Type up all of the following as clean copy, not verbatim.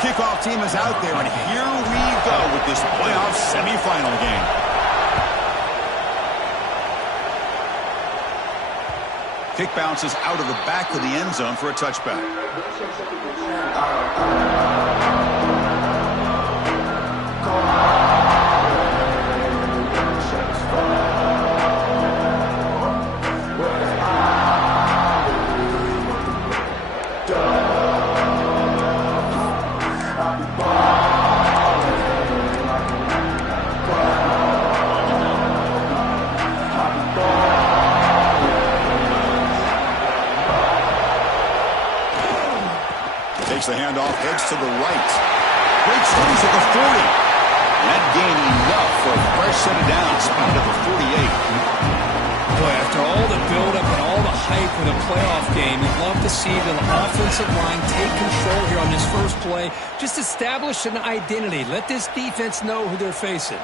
kickoff team is out there, and here we go with this playoff semifinal game. Kick bounces out of the back of the end zone for a touchback. Takes the handoff, heads to the right. Breaks loose at the 40. That gained enough for a fresh set of downs. Spotted at the 48. Boy, after all the buildup and all the hype with a playoff game, you'd love to see the offensive line take control here on this first play. Just establish an identity. Let this defense know who they're facing.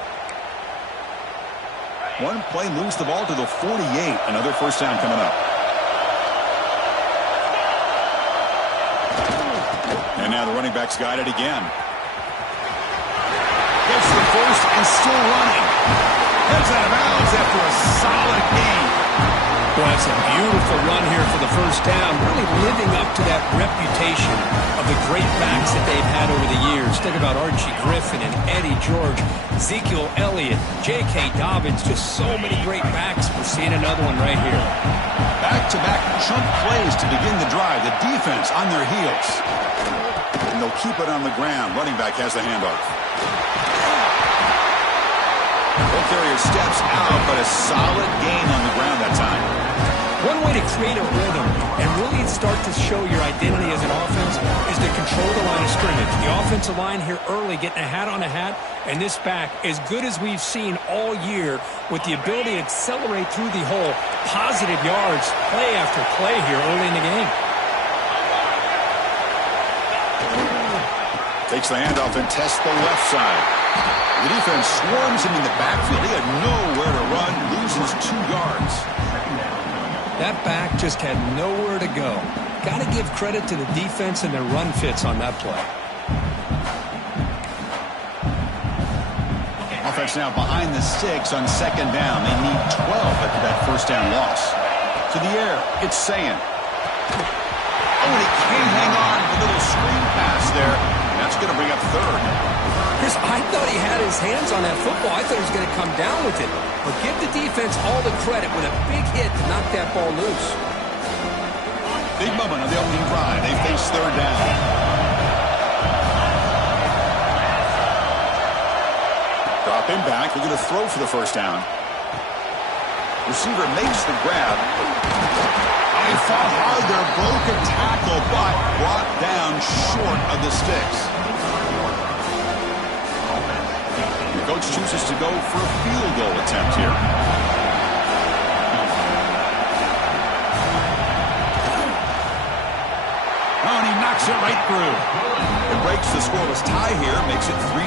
One play moves the ball to the 48. Another first down coming up. And now the running back's got it again. Gets the first and still running. Heads out of bounds after a solid gain. Boy, that's a beautiful run here for the first down. Really living up to that reputation of the great backs that they've had over the years. Think about Archie Griffin and Eddie George, Ezekiel Elliott, J.K. Dobbins. Just so many great backs. We're seeing another one right here. Back-to-back chunk plays to begin the drive. The defense on their heels. And they'll keep it on the ground. Running back has the handoff. Ball carrier steps out, but a solid gain on the ground that time. One way to create a rhythm and really start to show your identity as an offense is to control the line of scrimmage. The offensive line here early getting a hat on a hat, and this back, as good as we've seen all year, with the ability to accelerate through the hole, positive yards, play after play here early in the game. Takes the handoff and tests the left side. The defense swarms him in the backfield. He had nowhere to run, loses 2 yards. That back just had nowhere to go. Got to give credit to the defense and their run fits on that play. Offense now behind the sticks on second down. They need 12 after that first down loss. To the air, it's Sayin. Oh, and he can't hang on. A little screen pass there. That's going to bring up third. Chris, I thought he had his hands on that football. I thought he was going to come down with it. But give the defense all the credit with a big hit to knock that ball loose. Big moment on the opening drive. They face third down. Drop him back. They're going to throw for the first down. Receiver makes the grab. He fought hard there, broke a tackle, but brought down short of the sticks. The coach chooses to go for a field goal attempt here. Oh, and he knocks it right through. It breaks the scoreless tie here, makes it 3-0.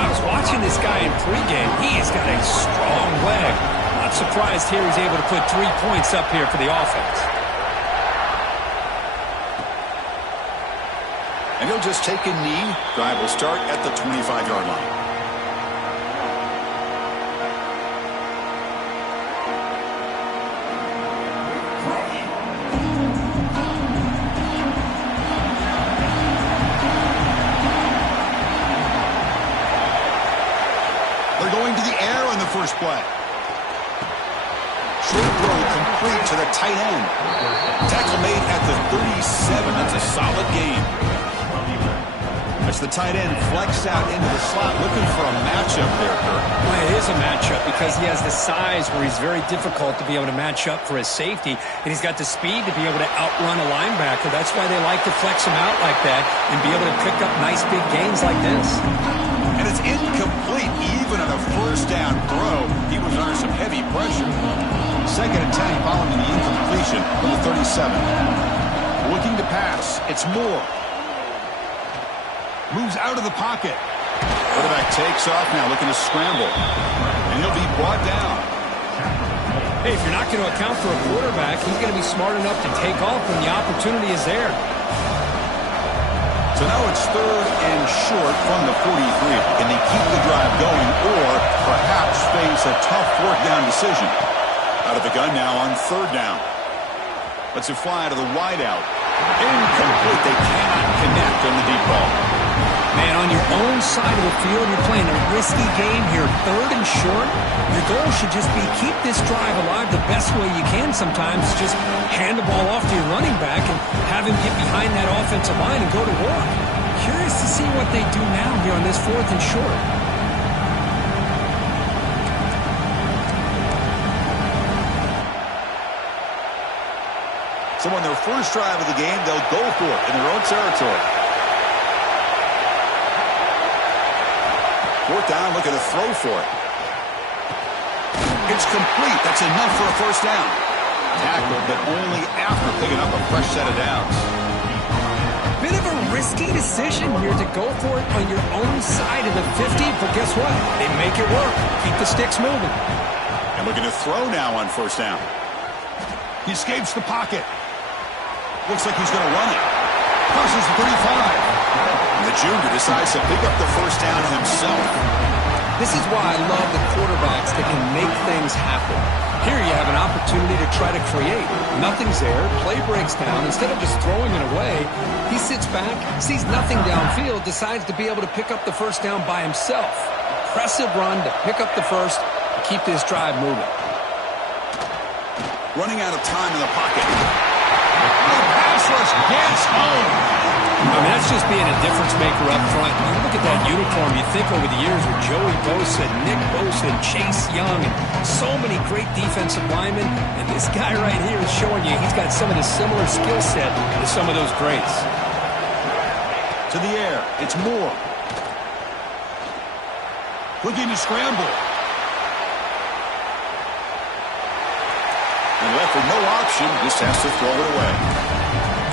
I was watching this guy in pregame. He has got a strong leg. Not surprised here he's able to put 3 points up here for the offense. And he'll just take a knee. Drive will start at the 25-yard line. They're going to the air on the first play. Short throw complete to the tight end. Tackle made at the 37. That's a solid gain. As the tight end flexed out into the slot, looking for a matchup there, Kirk. Well, it is a matchup because he has the size where he's very difficult to be able to match up for his safety, and he's got the speed to be able to outrun a linebacker. That's why they like to flex him out like that and be able to pick up nice big gains like this. And it's incomplete even on a first down throw. He was under some heavy pressure. Second and 10 following the incompletion from the 37. Looking to pass. It's Moore. Moves out of the pocket. Quarterback takes off now, looking to scramble. And he'll be brought down. Hey, if you're not going to account for a quarterback, he's going to be smart enough to take off when the opportunity is there. So now it's 3rd and short from the 43. Can they keep the drive going or perhaps face a tough 4th down decision? Out of the gun now on 3rd down. Let's it fly to the wideout. Incomplete. They cannot connect on the deep ball. Man, on your own side of the field, you're playing a risky game here, 3rd and short. Your goal should just be keep this drive alive the best way you can sometimes. Just hand the ball off to your running back and have him get behind that offensive line and go to work. Curious to see what they do now here on this 4th and short. So on their first drive of the game, they'll go for it in their own territory. 4th down, looking to throw for it. It's complete. That's enough for a 1st down. Tackled, but only after picking up a fresh set of downs. Bit of a risky decision here to go for it on your own side of the 50, but guess what? They make it work. Keep the sticks moving. And looking to throw now on 1st down. He escapes the pocket. Looks like he's going to run it. Crosses the 35. The junior decides to pick up the 1st down himself. This is why I love the quarterbacks that can make things happen. Here you have an opportunity to try to create. Nothing's there. Play breaks down. Instead of just throwing it away, he sits back, sees nothing downfield, decides to be able to pick up the 1st down by himself. Impressive run to pick up the 1st and keep this drive moving. Running out of time in the pocket. The pass rush gets home. I mean, that's just being a difference maker up front. You look at that uniform, you think over the years with Joey Bosa, Nick Bosa, and Chase Young, and so many great defensive linemen, and this guy right here is showing you he's got some of the similar skill set to some of those greats. To the air, it's Moore. Looking to scramble. And left with no option, just has to throw it away.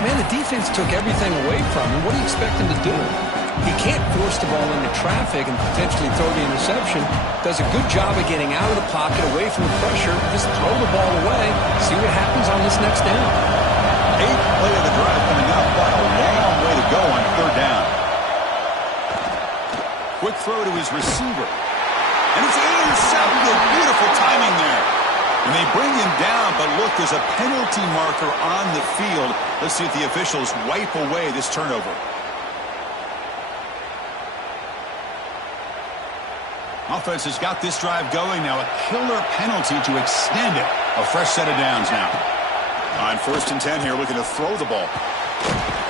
Man, the defense took everything away from him. What do you expect him to do? He can't force the ball into traffic and potentially throw the interception. Does a good job of getting out of the pocket, away from the pressure. Just throw the ball away. See what happens on this next down. 8th play of the drive coming up, but a long way to go on 3rd down. Quick throw to his receiver. And it's intercepted. Beautiful timing there. And they bring him down, but look, there's a penalty marker on the field. Let's see if the officials wipe away this turnover. Offense has got this drive going now. A killer penalty to extend it. A fresh set of downs now. On 1st and 10 here, looking to throw the ball.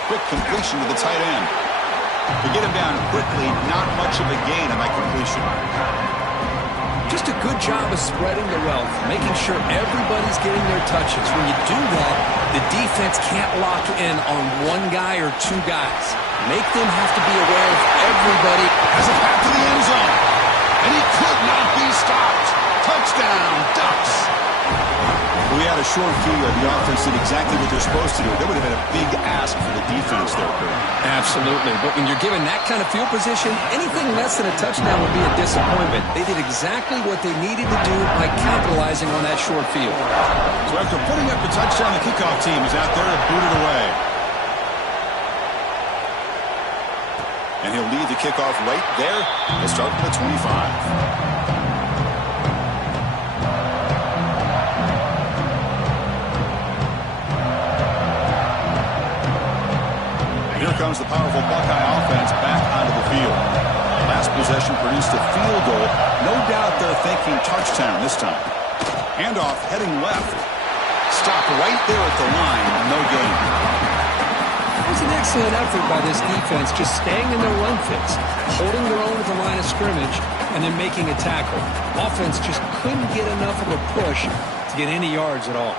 Quick completion to the tight end. To get him down quickly, not much of a gain on that completion. Just a good job of spreading the wealth, making sure everybody's getting their touches. When you do that, the defense can't lock in on one guy or 2 guys. Make them have to be aware of everybody. Has it back to the end zone. And he could not be stopped. Touchdown, Ducks. We had a short field. The offense did exactly what they're supposed to do. That would have been a big ask for the defense there, Kurt. Absolutely. But when you're given that kind of field position, anything less than a touchdown would be a disappointment. They did exactly what they needed to do by capitalizing on that short field. So after putting up the touchdown, the kickoff team is out there to boot it away. And he'll lead the kickoff right there. He'll start from the 25. Here comes the powerful Buckeye offense back onto the field. Last possession produced a field goal. No doubt they're thinking touchdown this time. Handoff heading left. Stop right there at the line. No gain. It was an excellent effort by this defense, just staying in their run fits, holding their own at the line of scrimmage, and then making a tackle. Offense just couldn't get enough of a push to get any yards at all.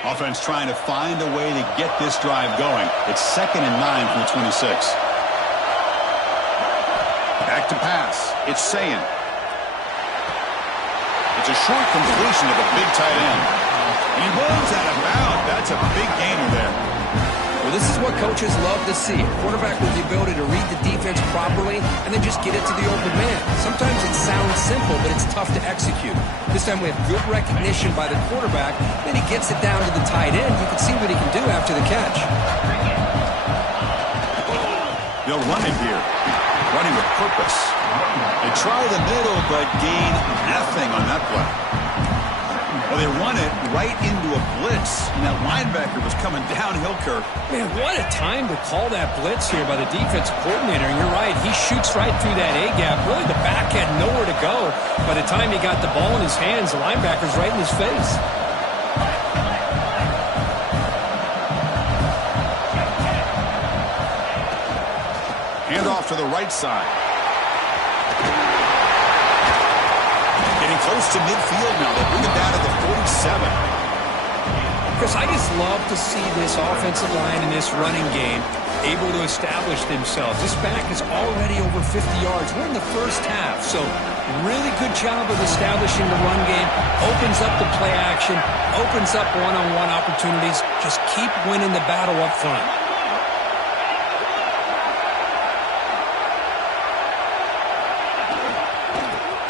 Offense trying to find a way to get this drive going. It's 2nd and 9 from the 26. Back to pass. It's Sayin. It's a short completion to the big tight end. And he rolls out of bounds. That's a big gainer there. Well, this is what coaches love to see. A quarterback with the ability to read the defense properly and then just just get it to the open man. Sometimes it sounds simple, but it's tough to execute. This time we have good recognition by the quarterback. Then he gets it down to the tight end. You can see what he can do after the catch. They'll run it here. Running with purpose. They try the middle, but gain nothing on that play. Well, they run it right into a blitz, and that linebacker was coming downhill, Kirk. Man, what a time to call that blitz here by the defensive coordinator. And you're right, he shoots right through that A-gap. Really, the back had nowhere to go. By the time he got the ball in his hands, the linebacker's right in his face. Handoff to the right side. Getting close to midfield now. They bring it down to the 47. Chris, I just love to see this offensive line in this running game able to establish themselves. This back is already over 50 yards. We're in the first half, so really good job of establishing the run game. Opens up the play action, opens up one-on-one opportunities. Just keep winning the battle up front.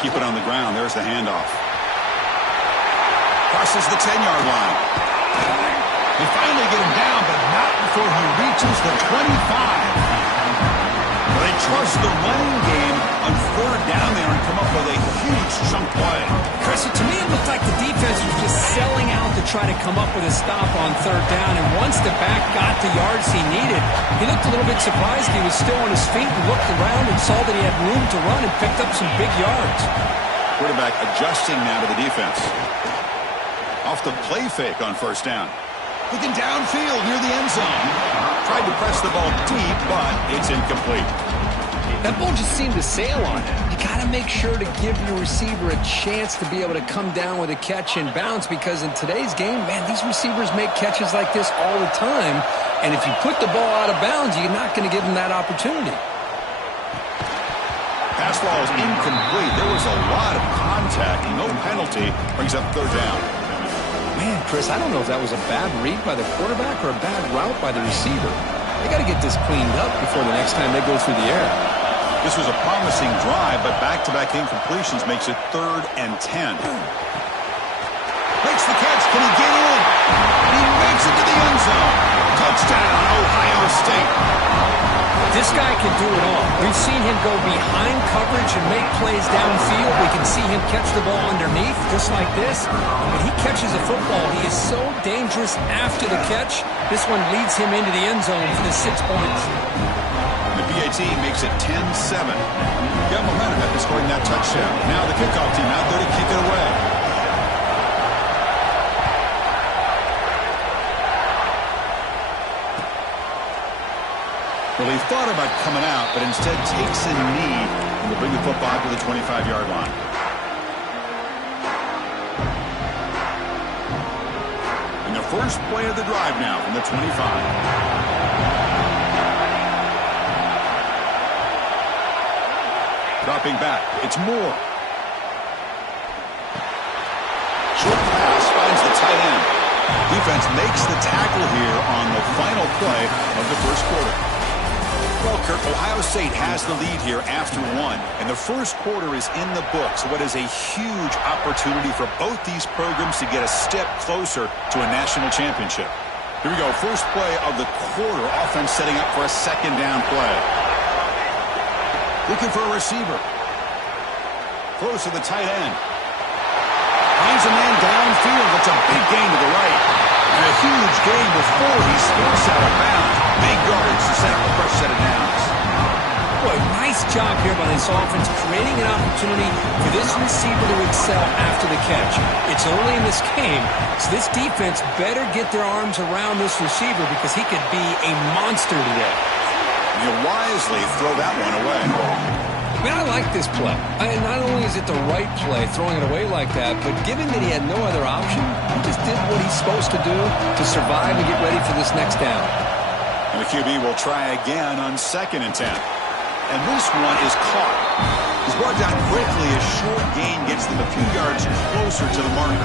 Keep it on the ground. There's the handoff. Crosses the 10-yard line. They finally get him down, but not before he reaches the 25. They trust the running game on third down there and come up with a huge chunk play. Chris, to me it looked like the defense was just selling out to try to come up with a stop on third down, and once the back got the yards he needed, he looked a little bit surprised he was still on his feet and looked around and saw that he had room to run and picked up some big yards. Quarterback adjusting now to the defense. Off the play fake on first down. Looking downfield near the end zone. Tried to press the ball deep, but it's incomplete. That ball just seemed to sail on it. You got to make sure to give your receiver a chance to be able to come down with a catch and bounce, because in today's game, man, these receivers make catches like this all the time. And if you put the ball out of bounds, you're not going to give them that opportunity. Pass ball is incomplete. There was a lot of contact. No penalty. Brings up third down. Man, Chris, I don't know if that was a bad read by the quarterback or a bad route by the receiver. They got to get this cleaned up before the next time they go through the air. This was a promising drive, but back-to-back incompletions makes it 3rd and 10. Makes the catch. Can he get in? And he makes it to the end zone. Touchdown, Ohio State. This guy can do it all. We've seen him go behind coverage and make plays downfield. We can see him catch the ball underneath, just like this. When he catches a football, he is so dangerous after the catch. This one leads him into the end zone for the 6 points. The PAT makes it 10-7. Got momentum after scoring that touchdown. Now the kickoff team out there to kick it away. Well, he thought about coming out, but instead takes a knee and will bring the football to the 25-yard line. And the first play of the drive now from the 25. Dropping back. It's Moore. Short pass finds the tight end. Defense makes the tackle here on the final play of the first quarter. Well, Kirk, Ohio State has the lead here after 1, and the first quarter is in the books. What is a huge opportunity for both these programs to get a step closer to a national championship. Here we go, first play of the quarter. Offense setting up for a second down play. Looking for a receiver. Close to the tight end. Finds a man downfield. That's a big gain to the right. And a huge gain before he's forced out of bounds. Big yards to set up the first set of downs. Boy, nice job here by this offense, creating an opportunity for this receiver to excel after the catch. It's early in this game, so this defense better get their arms around this receiver because he could be a monster today. You wisely throw that one away. I mean, I like this play. Not only is it the right play, throwing it away like that, but given that he had no other option, he just did what he's supposed to do to survive and get ready for this next down. And the QB will try again on 2nd and 10. And this one is caught. He's brought down quickly. A short gain gets them a few yards closer to the marker.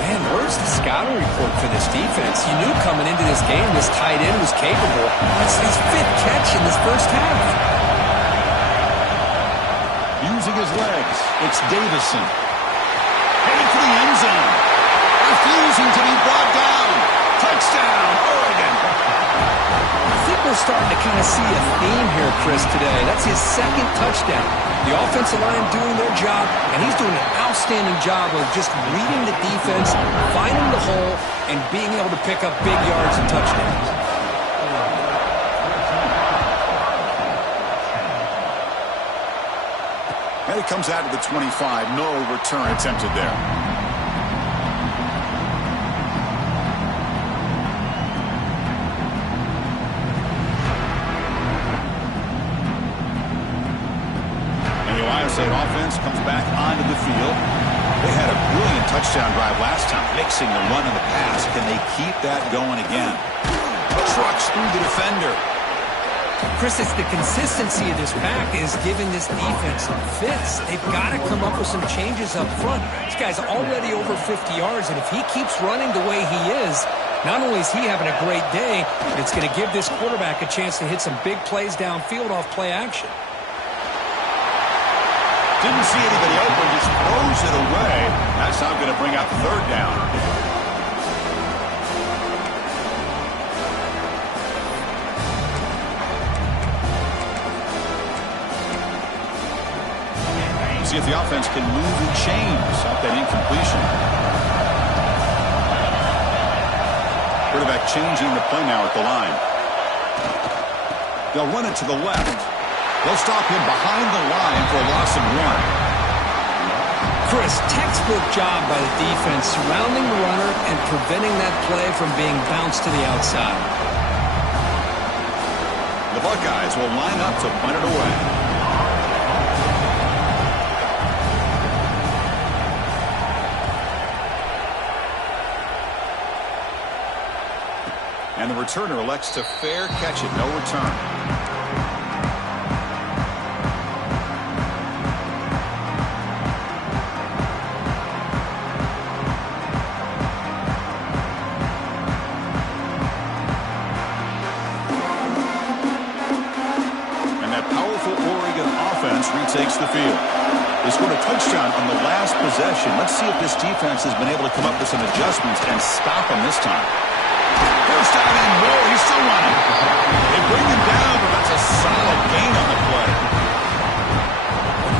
Man, where's the scouting report for this defense? You knew coming into this game this tight end was capable. It's his 5th catch in this first half. using his legs. It's Davison. Heading for the end zone. Refusing to be brought down. Touchdown, Oregon. I think we're starting to kind of see a theme here, Chris, today. That's his second touchdown. The offensive line doing their job, and he's doing an outstanding job of just reading the defense, finding the hole, and being able to pick up big yards and touchdowns. And it comes out of the 25. No return attempted there. State offense comes back onto the field. They had a brilliant touchdown drive last time, mixing the run and the pass. Can they keep that going again? Trucks through the defender. Chris, it's the consistency of this pack is giving this defense fits. They've got to come up with some changes up front. This guy's already over 50 yards, and if he keeps running the way he is, not only is he having a great day, but it's going to give this quarterback a chance to hit some big plays downfield off play action. Didn't see anybody open, just throws it away. That's not going to bring out the third down. See if the offense can move the chains off that incompletion. Quarterback changing the play now at the line. They'll run it to the left. They'll stop him behind the line for a loss of 1. Chris, textbook job by the defense surrounding the runner and preventing that play from being bounced to the outside. The Buckeyes will line up to punt it away. And the returner elects to fair catch it, no return. Takes the field. They scored a touchdown on the last possession. Let's see if this defense has been able to come up with some adjustments and stop him this time. First down and more. He's still running. They bring him down, but that's a solid gain on the play.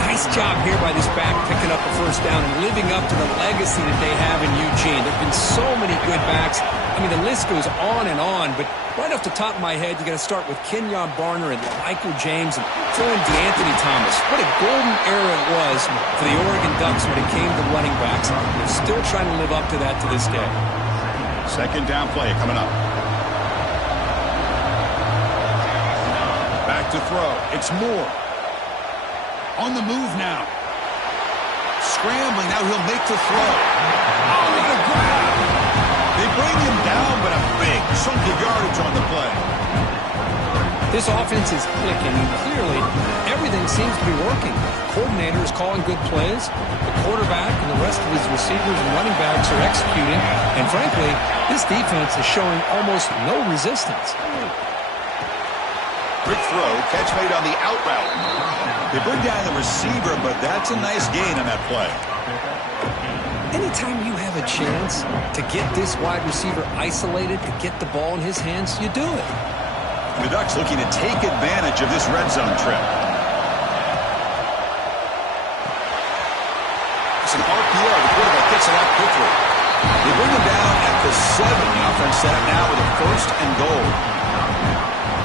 Nice job here by this back picking up a first down and living up to the legacy that they have in Eugene. There have been so many good backs. I mean, the list goes on, but right off the top of my head, you got to start with Kenyon Barner and Michael James and throw in DeAnthony Thomas. What a golden era it was for the Oregon Ducks when it came to running backs. They're still trying to live up to that to this day. Second down play coming up. Back to throw. It's Moore. On the move now. Scrambling. Now he'll make the throw. Oh, what a grab. They bring him down, but a big chunk of yardage on the play. This offense is clicking, and clearly everything seems to be working. The coordinator is calling good plays. The quarterback and the rest of his receivers and running backs are executing. And frankly, this defense is showing almost no resistance. Quick throw, catch made on the out route. They bring down the receiver, but that's a nice gain on that play. Anytime you have a chance to get this wide receiver isolated, to get the ball in his hands, you do it. The Ducks looking to take advantage of this red zone trip. It's an RPO. The quarterback gets it out quickly. They bring him down at the 7. The offense set up now with a first and goal.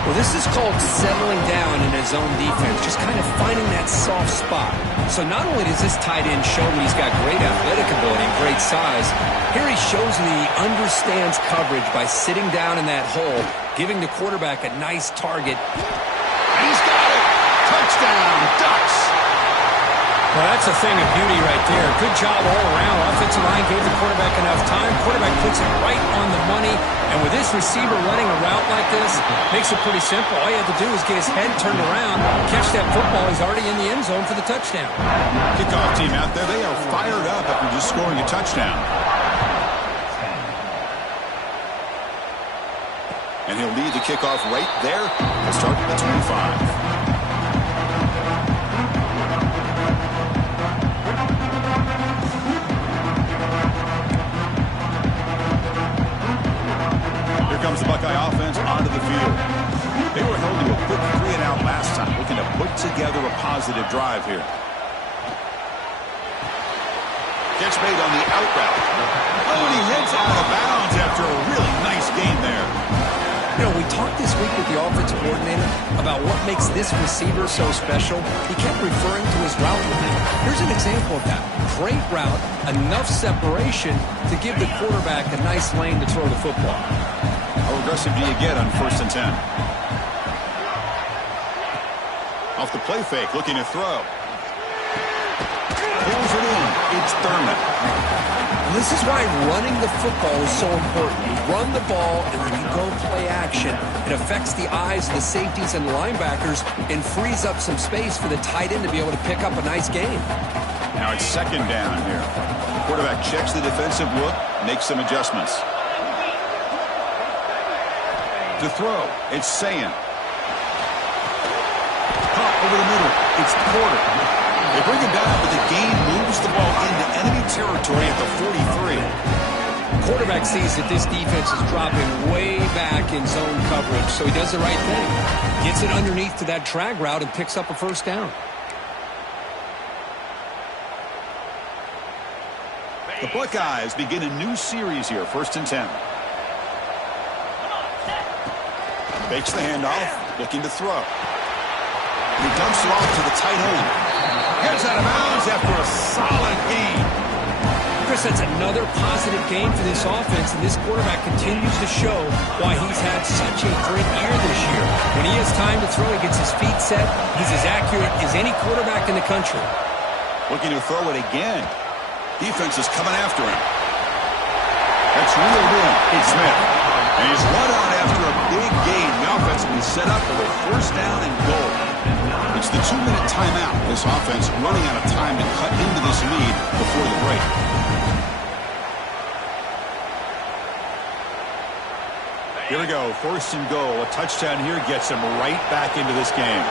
Well, this is called settling down in his own defense, just kind of finding that soft spot. So not only does this tight end show that he's got great athletic ability and great size, here he shows that he understands coverage by sitting down in that hole, giving the quarterback a nice target. And he's got it! Touchdown, Ducks! Well, that's a thing of beauty right there. Good job all around. Offensive line gave the quarterback enough time. Quarterback puts it right on the money. And with this receiver running a route like this, makes it pretty simple. All you have to do is get his head turned around, catch that football. He's already in the end zone for the touchdown. Kickoff team out there, they are fired up after just scoring a touchdown. And he'll lead the kickoff right there to start at the 25. comes the Buckeye offense onto the field. They were held to a quick 3-and-out last time, looking to put together a positive drive here. Catch made on the out route. Oh, and he heads out of bounds after a really nice gain there. You know, we talked this week with the offensive coordinator about what makes this receiver so special. He kept referring to his route running. Here's an example of that. Great route, enough separation to give the quarterback a nice lane to throw the football. How aggressive do you get on 1st and 10? Off the play fake, looking to throw. Pulls it in. It's Thurman. And this is why running the football is so important. You run the ball, and when you go play action, it affects the eyes of the safeties and the linebackers and frees up some space for the tight end to be able to pick up a nice gain. Now it's 2nd down here. Quarterback checks the defensive look, makes some adjustments. To throw, it's Sayin. Caught over the middle. It's Porter. They bring him down, but the gain moves the ball into enemy territory at the 43. Quarterback sees that this defense is dropping way back in zone coverage, so he does the right thing. Gets it underneath to that drag route and picks up a 1st down. The Buckeyes begin a new series here, 1st and 10. Fakes the handoff, looking to throw. He dumps it off to the tight end. Gets out of bounds after a solid gain. Chris, that's another positive game for this offense, and this quarterback continues to show why he's had such a great year this year. When he has time to throw, he gets his feet set. He's as accurate as any quarterback in the country. Looking to throw it again. Defense is coming after him. That's reeled in. It's Smith. And he's run out after a big gain. The offense will be set up for a 1st down and goal. It's the 2-minute timeout. This offense running out of time to cut into this lead before the break. Here we go. 1st and goal. A touchdown here gets him right back into this game.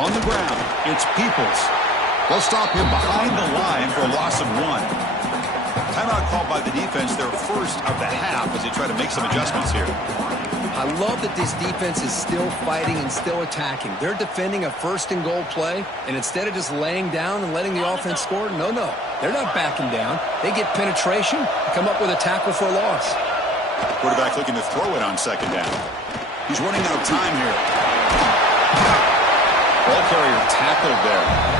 On the ground, it's Peoples. They'll stop him behind the line for a loss of 1. Timeout called by the defense, their 1st of the half, as they try to make some adjustments here. I love that this defense is still fighting and still attacking. They're defending a 1st and goal play, and instead of just laying down and letting the offense score, no. They're not backing down. They get penetration, come up with a tackle for a loss. Quarterback looking to throw it on 2nd down. He's running out of time here. Ball carrier tackled there.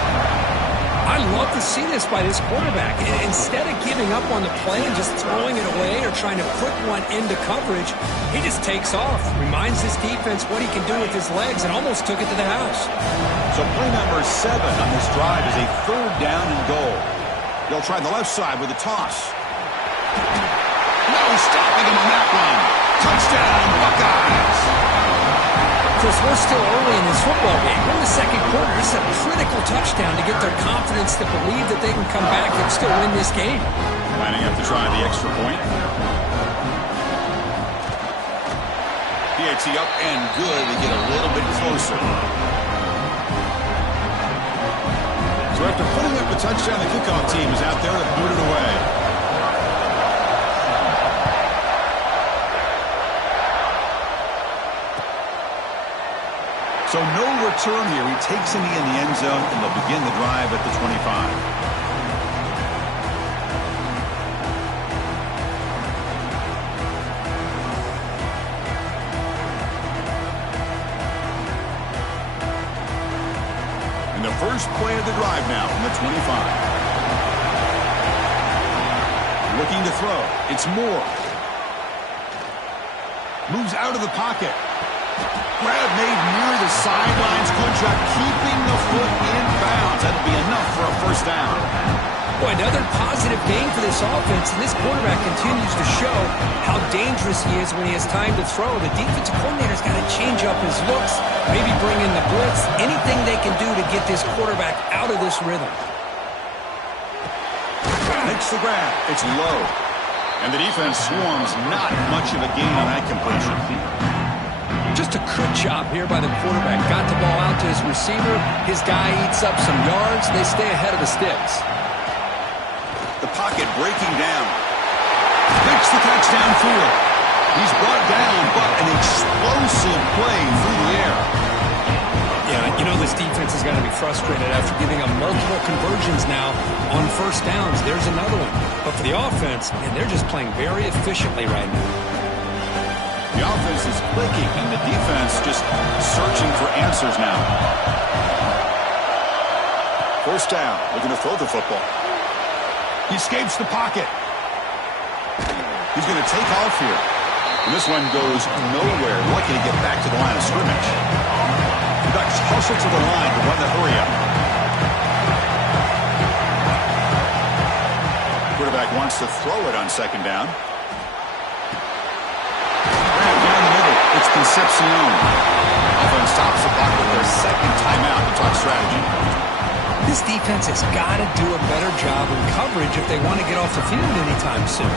I love to see this by this quarterback. Instead of giving up on the play and just throwing it away or trying to put one into coverage, he just takes off, reminds his defense what he can do with his legs, and almost took it to the house. So play number 7 on this drive is a 3rd down and goal. They'll try the left side with a toss. No stopping him on that one. Touchdown, Buckeyes. Chris, we're still early in this football game. We're in the 2nd quarter. This is a critical touchdown to get their confidence to believe that they can come back and still win this game. Lining up to try the extra point. PAT up and good. They get a little bit closer. So after putting up a touchdown, the kickoff team is out there to boot it away. So no return here. He takes him in the end zone, and they'll begin the drive at the 25. And the first play of the drive now from the 25. Looking to throw. It's Moore. Moves out of the pocket. Grab made near the sidelines. Good job keeping the foot in bounds. That'll be enough for a 1st down. Boy, another positive game for this offense, and this quarterback continues to show how dangerous he is when he has time to throw. The defensive coordinator's got to change up his looks, maybe bring in the blitz, anything they can do to get this quarterback out of this rhythm. Makes the grab. It's low. And the defense swarms not much of a gain on that completion. Just Just a good job here by the quarterback. Got the ball out to his receiver. His guy eats up some yards. They stay ahead of the sticks. The pocket breaking down. Makes the catch downfield. He's brought down, but an explosive play through the air. Yeah, you know this defense has got to be frustrated after giving up multiple conversions now on first downs. There's another one. But for the offense, man, they're just playing very efficiently right now. The offense is clicking, and the defense just searching for answers now. First down, looking to throw the football. He escapes the pocket. He's going to take off here. And this one goes nowhere. Lucky to get back to the line of scrimmage. The Ducks hustle to the line to run the hurry up. Quarterback wants to throw it on second down. Down the middle, it's Concepcion. Offense stops the clock with their second timeout to talk strategy. This defense has got to do a better job in coverage if they want to get off the field anytime soon.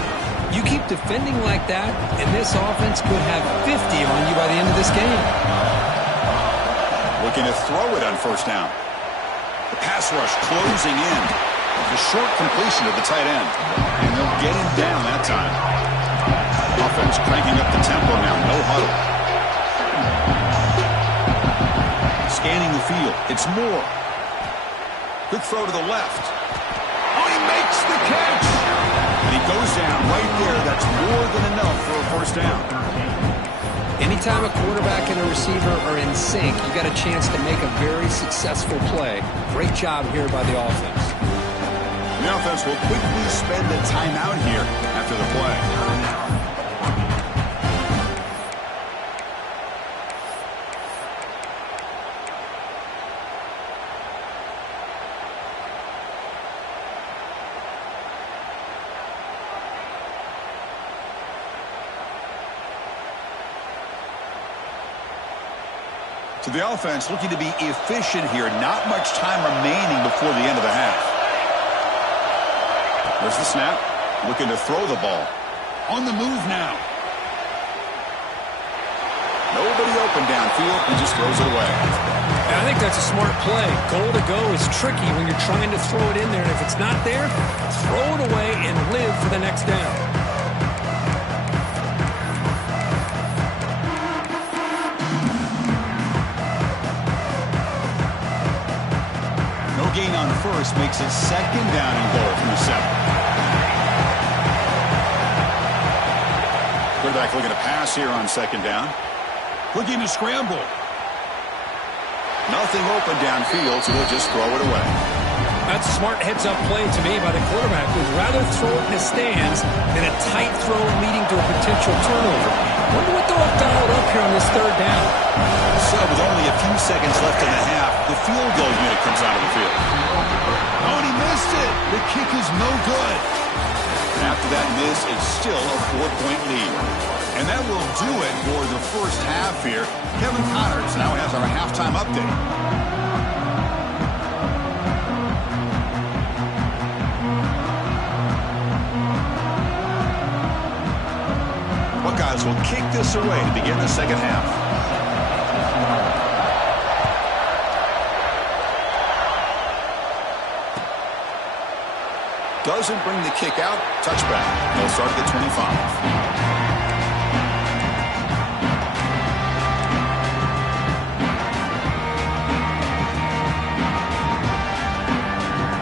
You keep defending like that, and this offense could have 50 on you by the end of this game. Looking to throw it on first down. The pass rush closing in. The short completion of the tight end. And they'll get him down that time. Offense cranking up the tempo now. No huddle. Scanning the field. It's Moore. Quick throw to the left. Oh, he makes the catch. And he goes down right there. That's more than enough for a first down. Anytime a quarterback and a receiver are in sync, you got a chance to make a very successful play. Great job here by the offense. The offense will quickly spend a timeout here after the play. So the offense looking to be efficient here. Not much time remaining before the end of the half. There's the snap. Looking to throw the ball. On the move now. Nobody open downfield. He just throws it away. And I think that's a smart play. Goal to go is tricky when you're trying to throw it in there. And if it's not there, throw it away and live for the next down. Gain on first makes it second down and goal from the 7. Quarterback looking to pass here on second down. Looking to scramble. Nothing open downfield, so they'll just throw it away. That's a smart heads-up play to me by the quarterback, who'd rather throw it in the stands than a tight throw leading to a potential turnover. Wonder what they'll have dialed up here on this third down. So with only a few seconds left in the half, the field goal unit comes out of the field. Oh, and he missed it. The kick is no good. And after that miss, it's still a 4-point lead. And that will do it for the first half here. Kevin Connors now has our halftime update. Buckeyes will kick this away to begin the second half. Doesn't bring the kick out. Touchback. They'll start at the 25.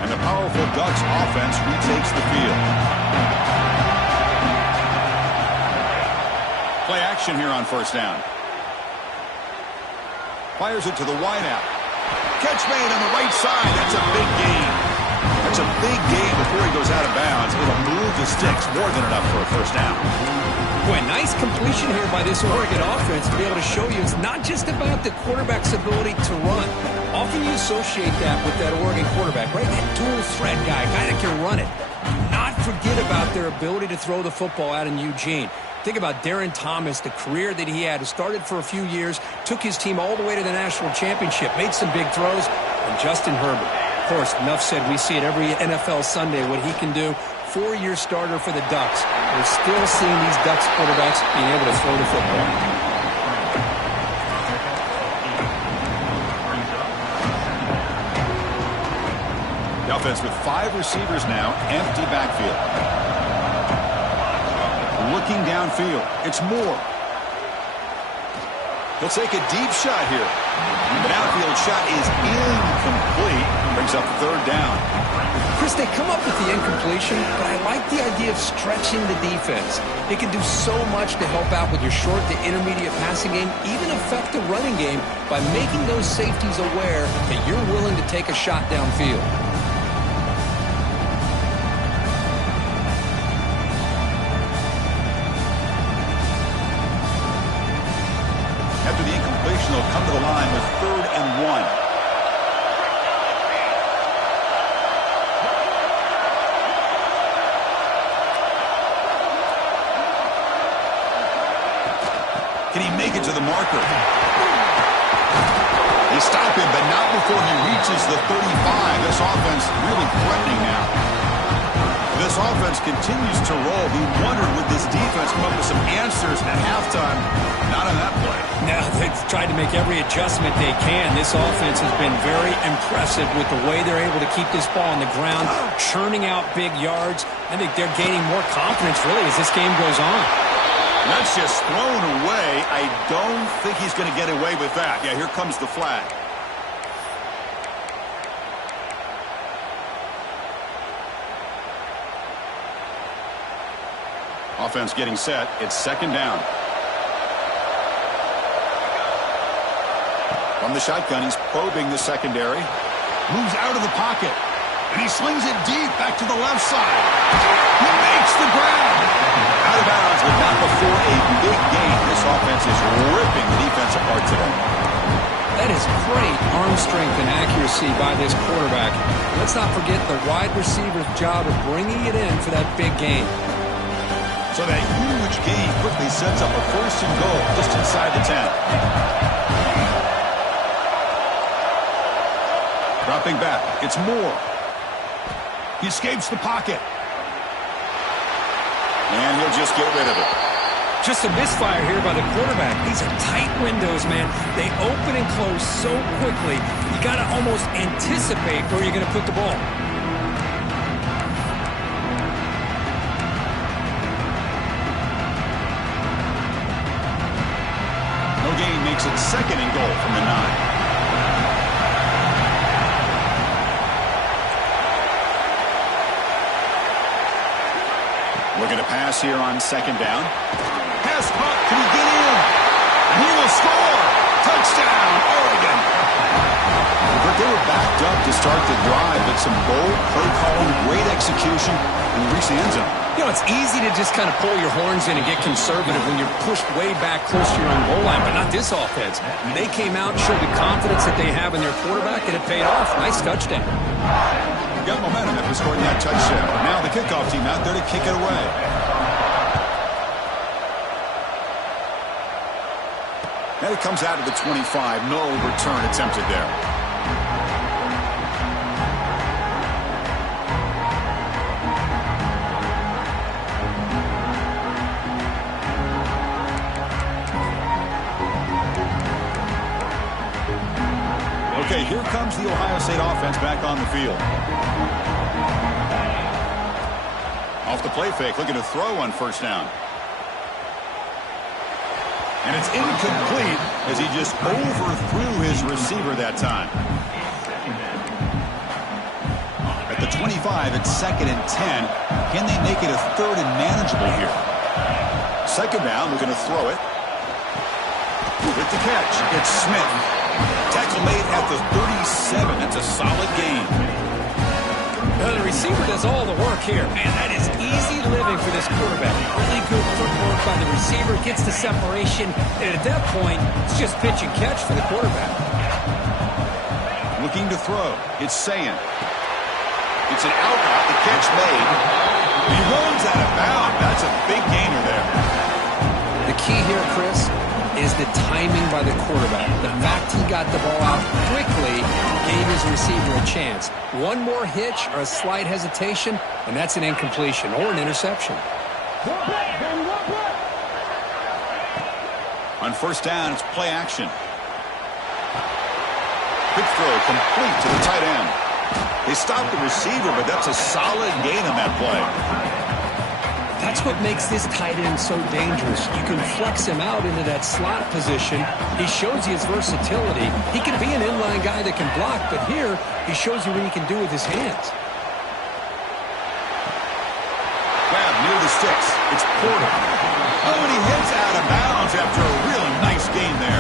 And the powerful Ducks offense retakes the field. Play action here on first down. Fires it to the wideout. Catch made on the right side. That's a big gain. That's a big gain before he goes out of bounds. It'll move the sticks, more than enough for a first down. Boy, nice completion here by this Oregon offense to be able to show you it's not just about the quarterback's ability to run. Often you associate that with that Oregon quarterback, right? That dual threat guy that can run it. Do not forget about their ability to throw the football out in Eugene. Think about Darren Thomas, the career that he had. Started for a few years, took his team all the way to the national championship, made some big throws, and Justin Herbert. Of course, enough said, we see it every NFL Sunday what he can do. 4-year starter for the Ducks. We're still seeing these Ducks quarterbacks being able to throw the football. offense with 5 receivers now, empty backfield. Looking downfield, it's Moore. He'll take a deep shot here. The downfield shot is incomplete. Brings up 3rd down. Chris, they come up with the incompletion, but I like the idea of stretching the defense. It can do so much to help out with your short to intermediate passing game, even affect the running game by making those safeties aware that you're willing to take a shot downfield. After the incompletion, they'll come to the line with 3rd and 1. Can he make it to the marker? They stop him, but not before he reaches the 35. This offense really threatening now. This offense continues to roll. We wondered, would this defense come up with some answers at halftime? Not on that play. No, they've tried to make every adjustment they can. This offense has been very impressive with the way they're able to keep this ball on the ground, churning out big yards. I think they're gaining more confidence, really, as this game goes on. That's just thrown away. I don't think he's going to get away with that. Yeah, here comes the flag. Offense getting set. It's 2nd down. From the shotgun, he's probing the secondary. Moves out of the pocket. And he slings it deep back to the left side. He makes the grab. Out of bounds, but not before a big gain. This offense is ripping the defense apart today. That is great arm strength and accuracy by this quarterback. Let's not forget the wide receiver's job of bringing it in for that big gain. So that huge gain quickly sets up a 1st and goal just inside the 10. Dropping back, it's Moore. He escapes the pocket. And he'll just get rid of it. Just a misfire here by the quarterback. These are tight windows, man. They open and close so quickly. You got to almost anticipate where you're going to put the ball. No gain makes it 2nd and goal from the 9. Looking to pass here on 2nd down. Pass caught. Can he get in? And he will score. Touchdown, Oregon. But they were backed up to start the drive, but some bold play calling, great execution, and reach the end zone. You know, it's easy to just kind of pull your horns in and get conservative when you're pushed way back close to your own goal line, but not this offense. They came out and showed the confidence that they have in their quarterback, and it paid off. Nice touchdown. Got momentum after scoring that touchdown. Now the kickoff team out there to kick it away. And it comes out of the 25. No return attempted there. Okay, here comes the Ohio State offense back on the field. Off the play fake, looking to throw on 1st down. And it's incomplete as he just overthrew his receiver that time. At the 25, it's 2nd and 10. Can they make it a 3rd and manageable here? 2nd down, looking to throw it. With the catch, it's Smith. Tackle made at the 37. That's a solid gain. The receiver does all the work here. Man, that is easy living for this quarterback. Really good footwork by the receiver. Gets the separation. And at that point, it's just pitch and catch for the quarterback. Looking to throw. It's Sayin. It's an out route. The catch made. He runs out of bounds. That's a big gainer there. The key here, Chris, is the timing by the quarterback. The fact he got the ball out quickly gave his receiver a chance. One more hitch or a slight hesitation, and that's an incompletion or an interception. On 1st down, it's play action. Quick throw complete to the tight end. They stopped the receiver, but that's a solid gain on that play. That's what makes this tight end so dangerous. You can flex him out into that slot position. He shows you his versatility. He can be an inline guy that can block, but here he shows you what he can do with his hands. Grab near the sticks. It's Porter. Oh, and he hits out of bounds after a really nice game there.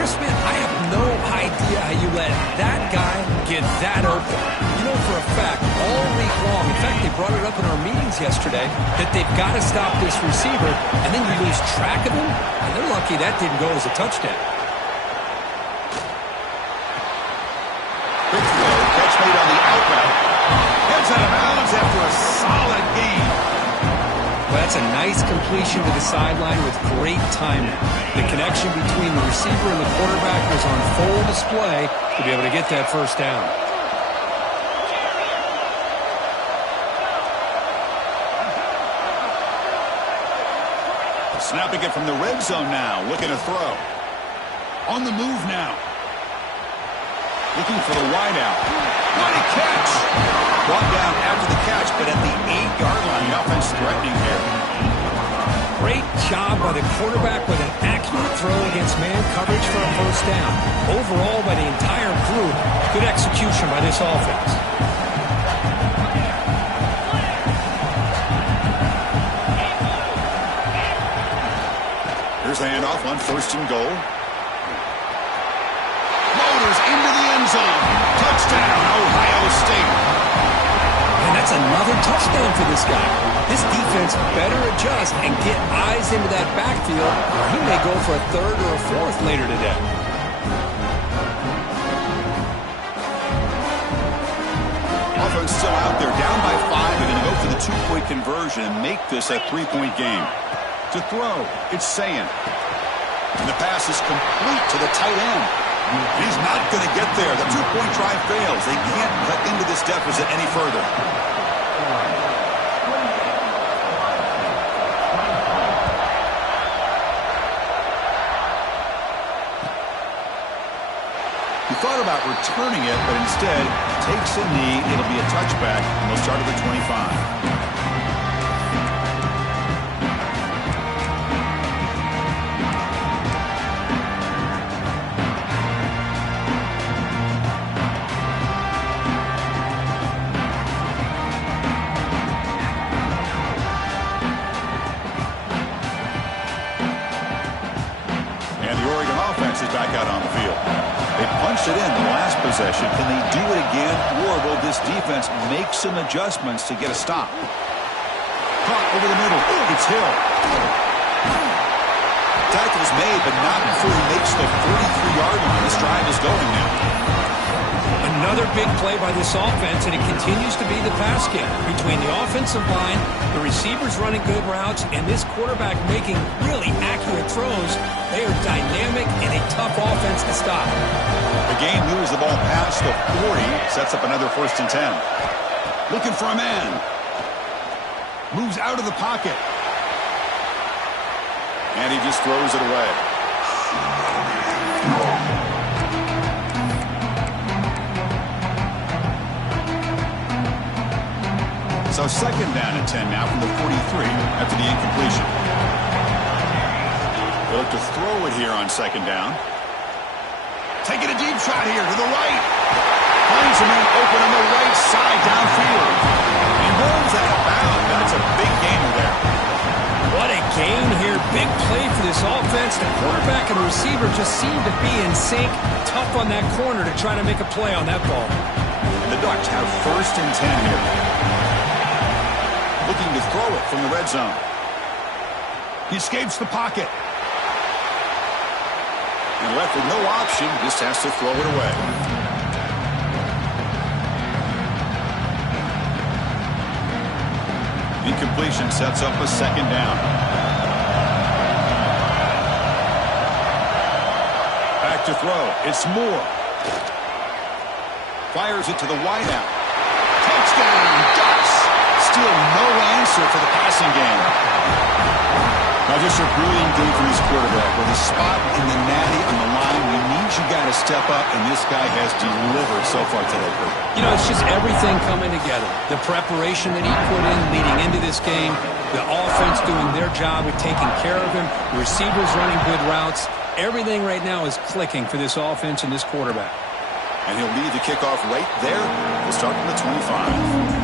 Chris, man, I have no idea how you let that guy get that open. You know for a fact, all week long, in fact, they brought it up in our meetings yesterday, that they've got to stop this receiver, and then you lose track of him, and they're lucky that didn't go as a touchdown. Quick throw, catch made on the outright. Heads out of bounds after a solid game. Well, that's a nice completion to the sideline with great timing. The connection between the receiver and the quarterback was on full display to be able to get that first down. Snapping it from the red zone now, looking to throw. On the move now. Looking for the wideout. What a catch! Brought down after the catch, but at the 8-yard line, the offense threatening here. Great job by the quarterback with an accurate throw against man coverage for a first down. Overall, by the entire group, good execution by this offense. Here's the handoff on first and goal. Motors into the end zone. Touchdown, Ohio State. And that's another touchdown for this guy. This defense better adjust and get eyes into that backfield, or he may go for a third or a fourth later today. Offense still out there, down by 5. They're going to go for the 2-point conversion and make this a 3-point game. To throw, it's Sayin. And the pass is complete to the tight end. He's not going to get there. The 2-point try fails. They can't cut into this deficit any further. He thought about returning it, but instead takes a knee. It'll be a touchback, and they'll start at the 25. Back out on the field. They punched it in the last possession. Can they do it again, or will this defense make some adjustments to get a stop? Caught over the middle. It's Hill. Tackle's made, but not before he makes the 33-yard line. This drive is going now. Another big play by this offense, and it continues to be the pass game. Between the offensive line, the receivers running good routes, and this quarterback making really accurate throws, they are dynamic and a tough offense to stop. The game moves the ball past the 40, sets up another 1st and 10. Looking for a man. Moves out of the pocket. And he just throws it away. So 2nd down and 10 now from the 43 after the incompletion. They look to throw it here on 2nd down. Taking a deep shot here to the right. Finds a man open on the right side downfield. He rolls out of bounds, and it's a big gainer there. What a gain here. Big play for this offense. The quarterback and the receiver just seem to be in sync. Tough on that corner to try to make a play on that ball. And the Ducks have 1st and 10 here. Looking to throw it from the red zone. He escapes the pocket. And left with no option, just has to throw it away. Incompletion sets up a 2nd down. Back to throw. It's Moore. Fires it to the wideout. Touchdown, Ducks! Still no answer for the passing game. Now just a brilliant game for his quarterback. With a spot in the natty on the line, we need Sometimes you got to step up, and this guy has delivered so far today, Kurt. You know, it's just everything coming together. The preparation that he put in leading into this game, the offense doing their job of taking care of him, the receivers running good routes. Everything right now is clicking for this offense and this quarterback. And he'll lead the kickoff right there. We'll start from the 25.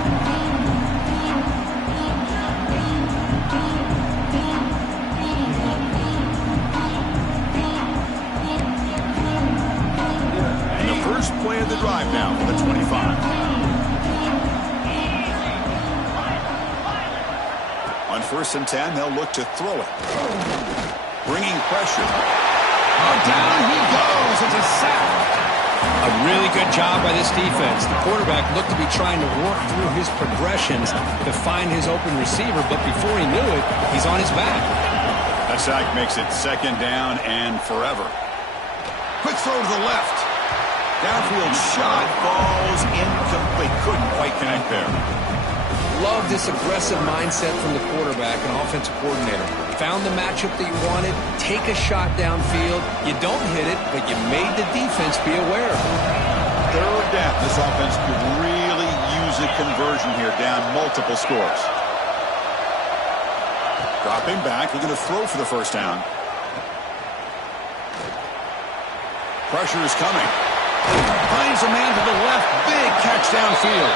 First play of the drive now for the 25. On 1st and 10, they'll look to throw it. Bringing pressure. Oh, down he goes. It's a sack. A really good job by this defense. The quarterback looked to be trying to work through his progressions to find his open receiver, but before he knew it, he's on his back. That sack makes it 2nd down and forever. Quick throw to the left. Downfield shot falls incomplete. Couldn't quite connect there. Love this aggressive mindset from the quarterback and offensive coordinator. Found the matchup that you wanted. Take a shot downfield. You don't hit it, but you made the defense be aware of it. 3rd down. This offense could really use a conversion here, down multiple scores. Dropping back. Looking to throw for the 1st down. Pressure is coming. Finds a man to the left. Big catch downfield.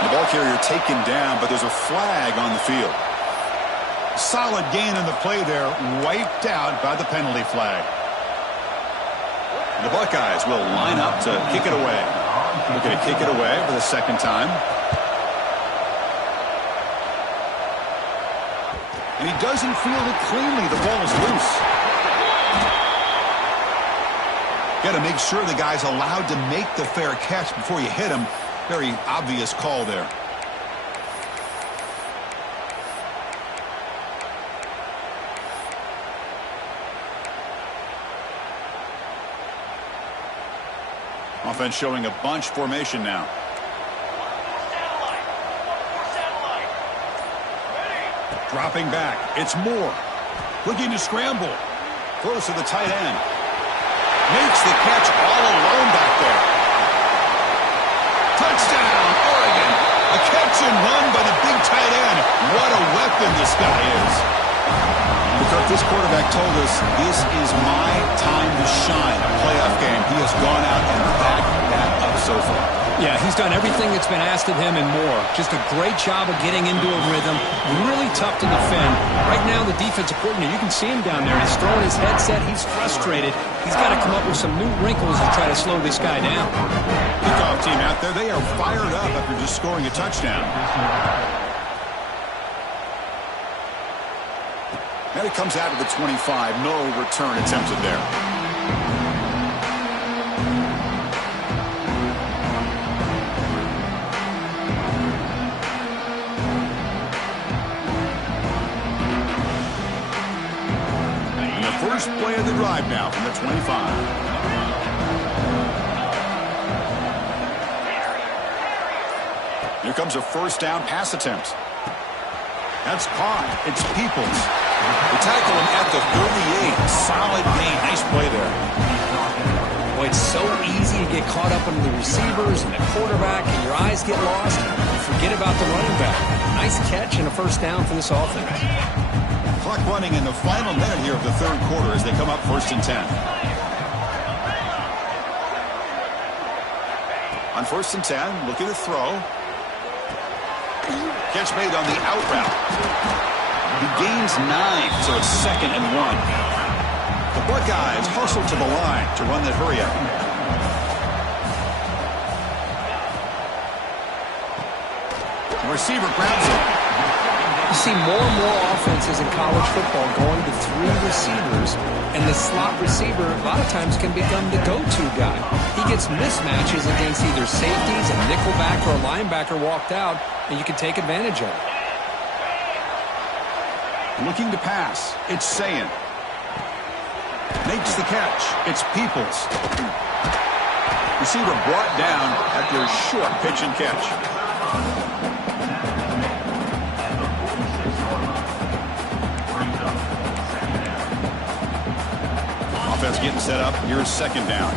The ball carrier taken down, but there's a flag on the field. Solid gain on the play there. Wiped out by the penalty flag. The Buckeyes will line up to kick it away. Looking to kick it away for the 2nd time. And he doesn't field it cleanly. The ball is loose. Got to make sure the guy's allowed to make the fair catch before you hit him. Very obvious call there. Offense showing a bunch formation now. Dropping back. It's Moore. Looking to scramble. Throws to the tight end. Makes the catch all alone back there. Touchdown, Oregon. A catch and run by the big tight end. What a weapon this guy is. Because this quarterback told us this is my time to shine. A playoff game. He has gone out and backed that up so far. Yeah, he's done everything that's been asked of him and more. Just a great job of getting into a rhythm. Really tough to defend. Right now, the defensive coordinator, you can see him down there. He's throwing his headset. He's frustrated. He's got to come up with some new wrinkles to try to slow this guy down. Kickoff team out there, they are fired up after just scoring a touchdown. And it comes out of the 25. No return attempted there. First play of the drive now from the 25. Here comes a 1st down pass attempt. That's caught. It's Peoples. They tackle him at the 38. Solid gain. Nice play there. Boy, it's so easy to get caught up in the receivers and the quarterback, and your eyes get lost. You forget about the running back. Nice catch and a 1st down for this offense. Clock running in the final minute here of the 3rd quarter as they come up 1st and 10. On 1st and 10, looking to throw. Catch made on the out route. He gains 9, so it's 2nd and 1. The Buckeyes hustle to the line to run that hurry up. The receiver grabs it. You see more and more offenses in college football going to 3 receivers, and the slot receiver a lot of times can become the go-to guy. He gets mismatches against either safeties, a nickelback, or a linebacker walked out, and you can take advantage of it. Looking to pass. It's Sayin. Makes the catch. It's Peoples. Receiver brought down after a short pitch and catch. Offense getting set up. Here's second down.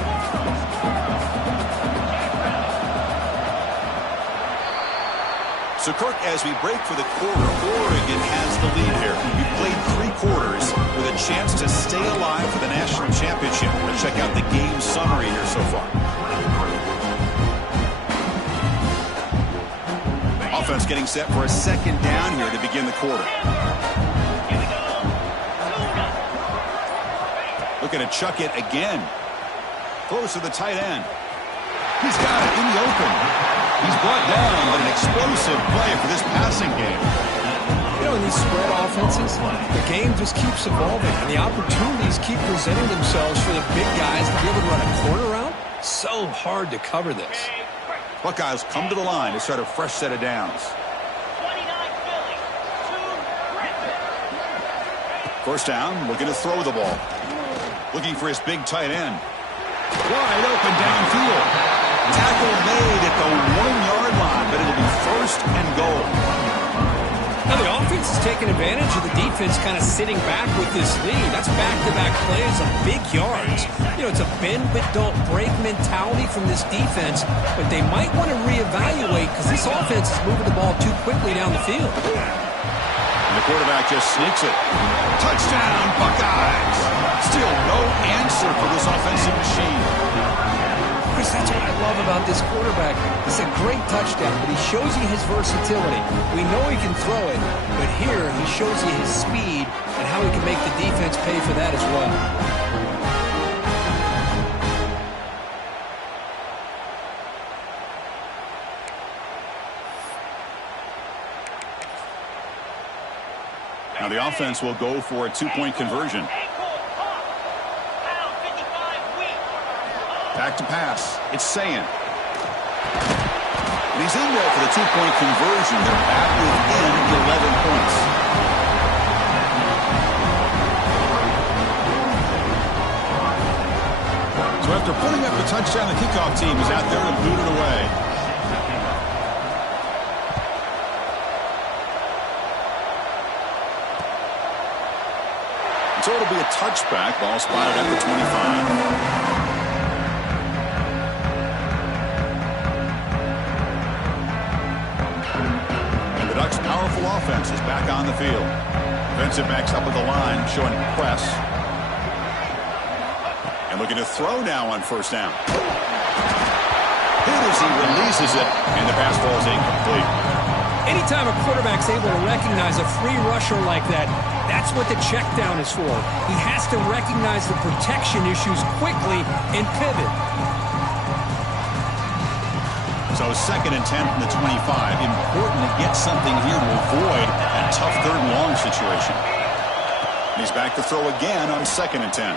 So, Kirk, as we break for the quarter, Oregon has the lead here. We played 3 quarters with a chance to stay alive for the national championship. Let's check out the game summary here so far. Offense getting set for a second down here to begin the quarter. Looking to chuck it again. Close to the tight end. He's got it in the open. He's brought down, but an explosive play for this passing game. You know, in these spread offenses, the game just keeps evolving, and the opportunities keep presenting themselves for the big guys to be able to run a corner route. So hard to cover this. Buckeyes come to the line to start a fresh set of downs. First down, looking to throw the ball. Looking for his big tight end. Wide open downfield. Tackle made at the 1-yard line, but it'll be first and goal. Now the offense is taking advantage of the defense kind of sitting back with this lead. That's back-to-back plays of big yards. You know, it's a bend but don't break mentality from this defense, but they might want to reevaluate because this offense is moving the ball too quickly down the field. And the quarterback just sneaks it. Touchdown, Buckeyes! Still no answer for this offensive machine. Chris, that's what I love about this quarterback. It's a great touchdown, but he shows you his versatility. We know he can throw it, but here he shows you his speed and how he can make the defense pay for that as well. Now the offense will go for a 2-point conversion. Back to pass. It's Sayin. And he's in there for the 2-point conversion. They're back within 11 points. So after putting up the touchdown, the kickoff team is out there to boot it away. So it'll be a touchback. Ball spotted at the 25. Ducks' powerful offense is back on the field. Defensive backs up at the line, showing press. And looking to throw now on first down. Hit as he releases it, and the pass falls incomplete. Anytime a quarterback's able to recognize a free rusher like that, that's what the check down is for. He has to recognize the protection issues quickly and pivot. So second and 10 from the 25. Important to get something here to avoid a tough third and long situation. And he's back to throw again on second and 10.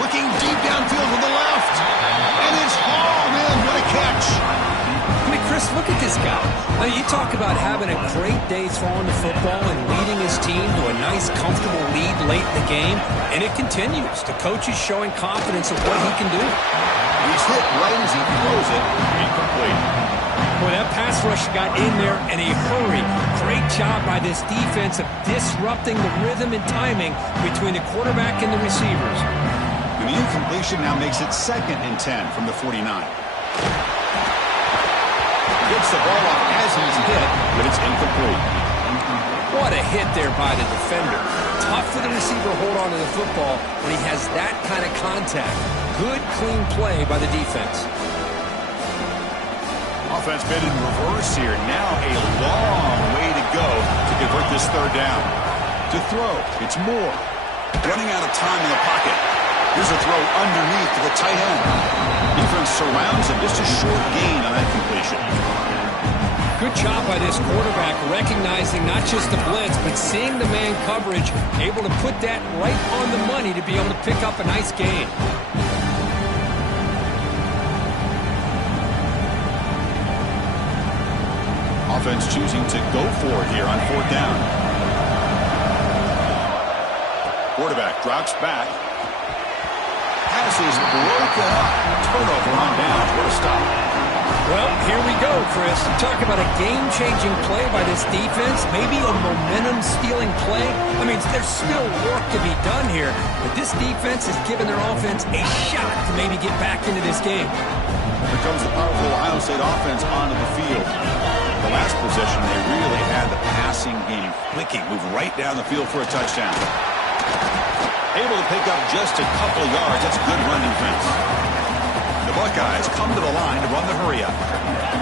Looking deep downfield to the left. And it's hauled in. What a catch. I mean, Chris, look at this guy. Now, you talk about having a great day throwing the football and leading his team to a nice, comfortable lead late in the game, and it continues. The coach is showing confidence of what he can do. He's hit right as he throws it. Incomplete. Boy, that pass rush got in there in a hurry. Great job by this defense of disrupting the rhythm and timing between the quarterback and the receivers. And the incompletion now makes it second and 10 from the 49. Gets the ball off as he's hit, but it's incomplete. What a hit there by the defender. Tough for the receiver to hold on to the football when he has that kind of contact. Good, clean play by the defense. Offense bid in reverse here. Now a long way to go to convert this third down. To throw, it's Moore. Running out of time in the pocket. Here's a throw underneath to the tight end. Defense surrounds him. Just a short gain on that completion. Good job by this quarterback recognizing not just the blitz, but seeing the man coverage, able to put that right on the money to be able to pick up a nice gain. Offense choosing to go for it here on fourth down. Quarterback drops back. Pass is broken up. Turnover on down. What a stop. Well, here we go, Chris. Talk about a game-changing play by this defense, maybe a momentum-stealing play. I mean, there's still work to be done here, but this defense has given their offense a shot to maybe get back into this game. Here comes the powerful Ohio State offense onto the field. The last possession, they really had the passing game clicking, moved right down the field for a touchdown. Able to pick up just a couple of yards. That's good run defense. The Buckeyes come to the line to run the hurry-up.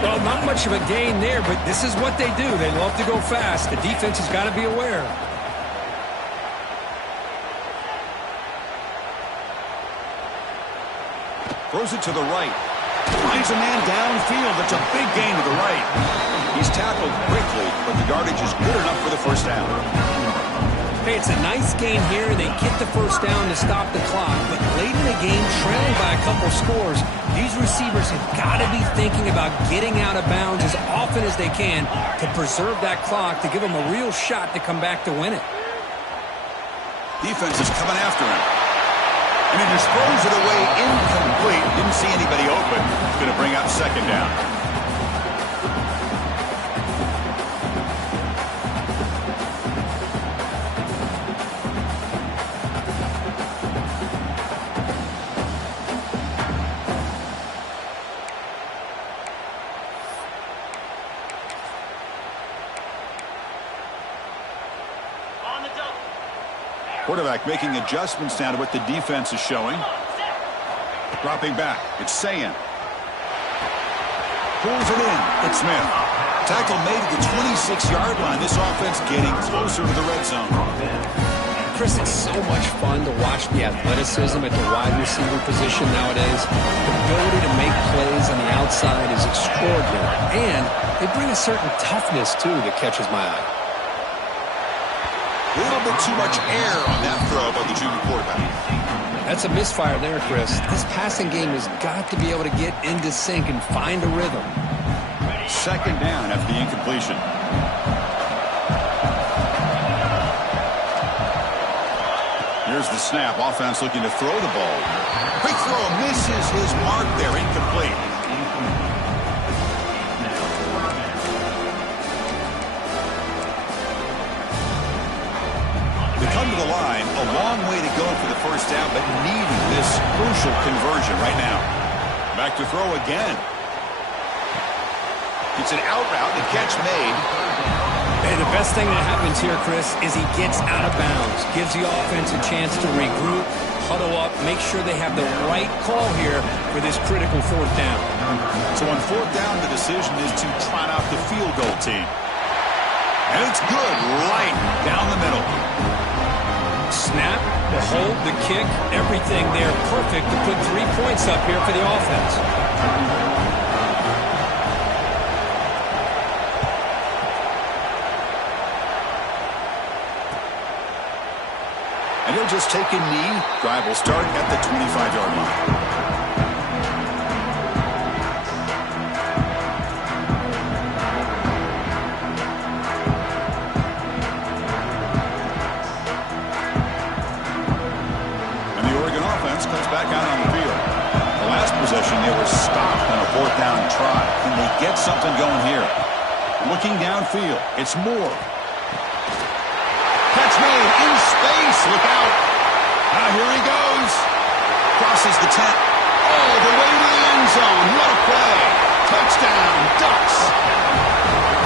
Well, not much of a gain there, but this is what they do. They love to go fast. The defense has got to be aware. Throws it to the right. Finds a man downfield. It's a big gain to the right. He's tackled quickly, but the yardage is good enough for the first down. Hey, it's a nice gain here. They get the first down to stop the clock, but late in the game, trailing by a couple scores, these receivers have got to be thinking about getting out of bounds as often as they can to preserve that clock, to give them a real shot to come back to win it. Defense is coming after him. And he just throws it away incomplete. Didn't see anybody open. Going to bring up second down. Quarterback making adjustments now to what the defense is showing. Dropping back. It's Sayin. Pulls it in. It's Smith. Tackle made at the 26-yard line. This offense getting closer to the red zone. Chris, it's so much fun to watch the athleticism at the wide receiver position nowadays. The ability to make plays on the outside is extraordinary. And they bring a certain toughness, too, that catches my eye. A little bit too much air on that throw by the junior quarterback. That's a misfire there, Chris. This passing game has got to be able to get into sync and find a rhythm. Second down after the incompletion. Here's the snap. Offense looking to throw the ball. Quick throw misses his mark there. Incomplete. Come to the line, a long way to go for the first down, but needing this crucial conversion right now. Back to throw again. It's an out route, the catch made. Hey, the best thing that happens here, Chris, is he gets out of bounds, gives the offense a chance to regroup, huddle up, make sure they have the right call here for this critical fourth down. So on fourth down, the decision is to trot out the field goal team. And it's good, right down the middle. Snap, the hold, the kick, everything there perfect to put 3 points up here for the offense. And he'll just take a knee. Drive will start at the 25-yard line. Comes back out on the field. The last possession, they were stopped on a fourth down try. Can they get something going here? Looking downfield, it's Moore. Catch made in space. Look out. Now here he goes. Crosses the 10. All the way to the end zone. What a play. Touchdown, Ducks.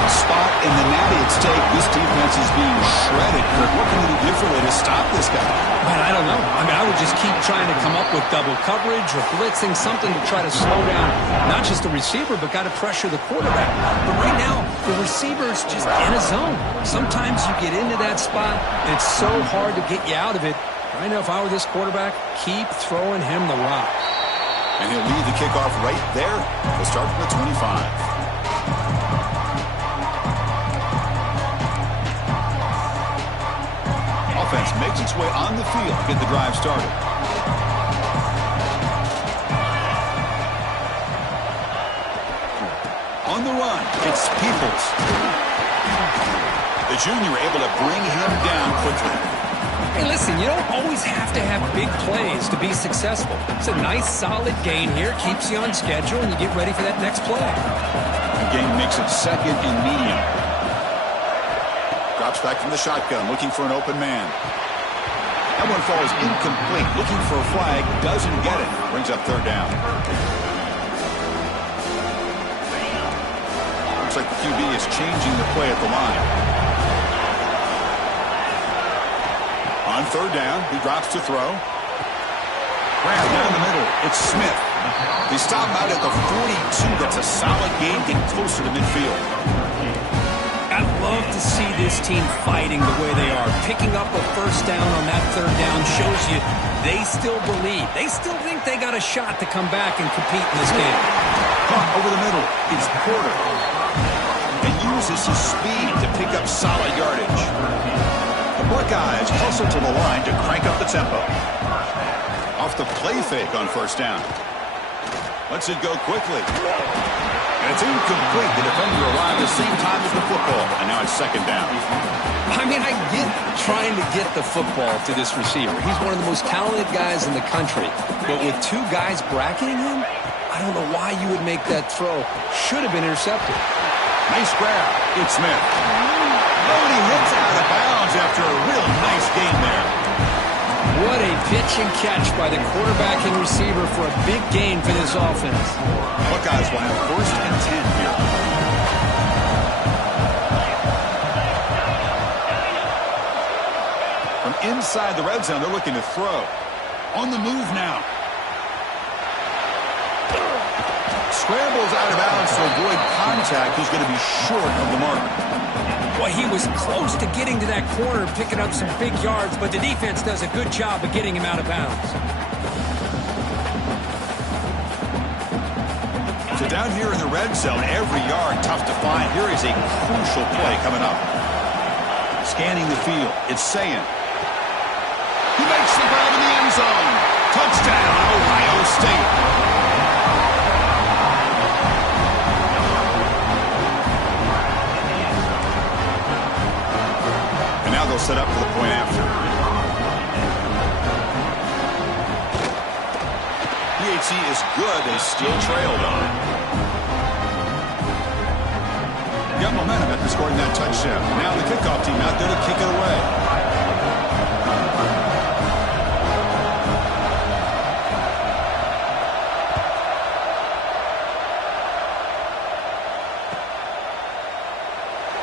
Spot in the natty at stake. This defense is being shredded. Kirk, what can they do differently to stop this guy? Man, I don't know. I mean, I would just keep trying to come up with double coverage or blitzing, something to try to slow down not just the receiver, but got to pressure the quarterback. But right now, the receiver's just in a zone. Sometimes you get into that spot, and it's so hard to get you out of it. Right now, if I were this quarterback, keep throwing him the rock. And he'll leave the kickoff right there. He'll start from the 25. Offense makes its way on the field to get the drive started. On the run, it's Peoples. The junior able to bring him down quickly. Hey, listen, you don't always have to have big plays to be successful. It's a nice, solid gain here. Keeps you on schedule, and you get ready for that next play. The game makes it second and medium. Drops back from the shotgun, looking for an open man. That one falls incomplete. Looking for a flag, doesn't get it. Brings up third down. Looks like the QB is changing the play at the line. On third down, he drops to throw. Grab down the middle. It's Smith. They stop him out at the 42. That's a solid gain, getting closer to midfield. I love to see this team fighting the way they are. Picking up a first down on that third down shows you they still believe. They still think they got a shot to come back and compete in this game. Over the middle. It's Porter. And uses his speed to pick up solid yardage. The Buckeyes hustle to the line to crank up the tempo. Off the play fake on first down. Lets it go quickly. And it's incomplete. The defender arrived at the same time as the football. And now it's second down. I mean, I get trying to get the football to this receiver. He's one of the most talented guys in the country. But with two guys bracketing him, I don't know why you would make that throw. Should have been intercepted. Nice grab. It's Smith. Oh, and he hits out of bounds after a real nice gain there. What a pitch and catch by the quarterback and receiver for a big gain for this offense. Buckeyes will have first and 10 here. From inside the red zone, they're looking to throw. On the move now. Scrambles out of bounds to avoid contact. He's going to be short of the mark. Well, he was close to getting to that corner, picking up some big yards, but the defense does a good job of getting him out of bounds. So down here in the red zone, every yard tough to find. Here is a crucial play coming up. Scanning the field, it's Sayin. He makes the grab in the end zone. Touchdown, Ohio State. They'll set up for the point after. PAT is good. They still trailed on it. Got momentum after scoring that touchdown. Now the kickoff team out there to kick it away.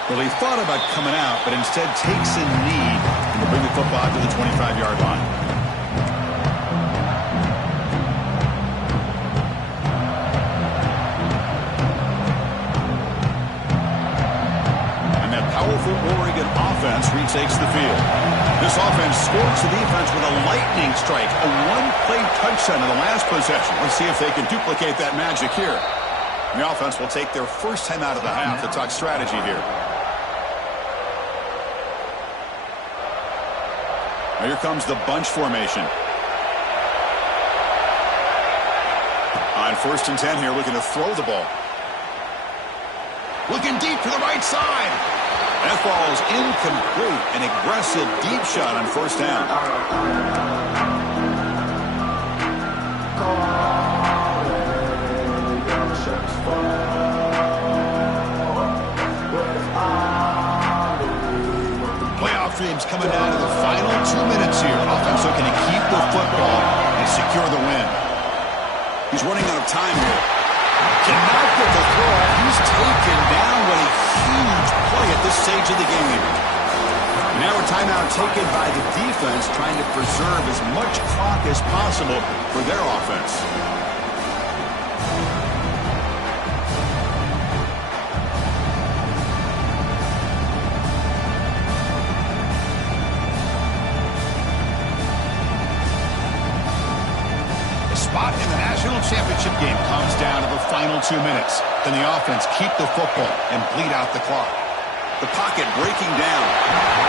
Well, he thought about coming out, but instead takes a knee and will bring the football to the 25-yard line. And that powerful Oregon offense retakes the field. This offense scores the defense with a lightning strike, a one-play touchdown in the last possession. Let's see if they can duplicate that magic here. And the offense will take their first time out of the half to talk strategy here. Here comes the bunch formation. On first and 10 here, looking to throw the ball. Looking deep to the right side. That ball is incomplete. An aggressive deep shot on first down. Dreams coming down to the final 2 minutes here. Offense looking to keep the football and secure the win. He's running out of time here. Cannot get the throw. He's taken down. What a huge play at this stage of the game. Now a timeout taken by the defense, trying to preserve as much clock as possible for their offense. Spot in the national championship game comes down to the final 2 minutes. Can the offense keep the football and bleed out the clock? The pocket breaking down.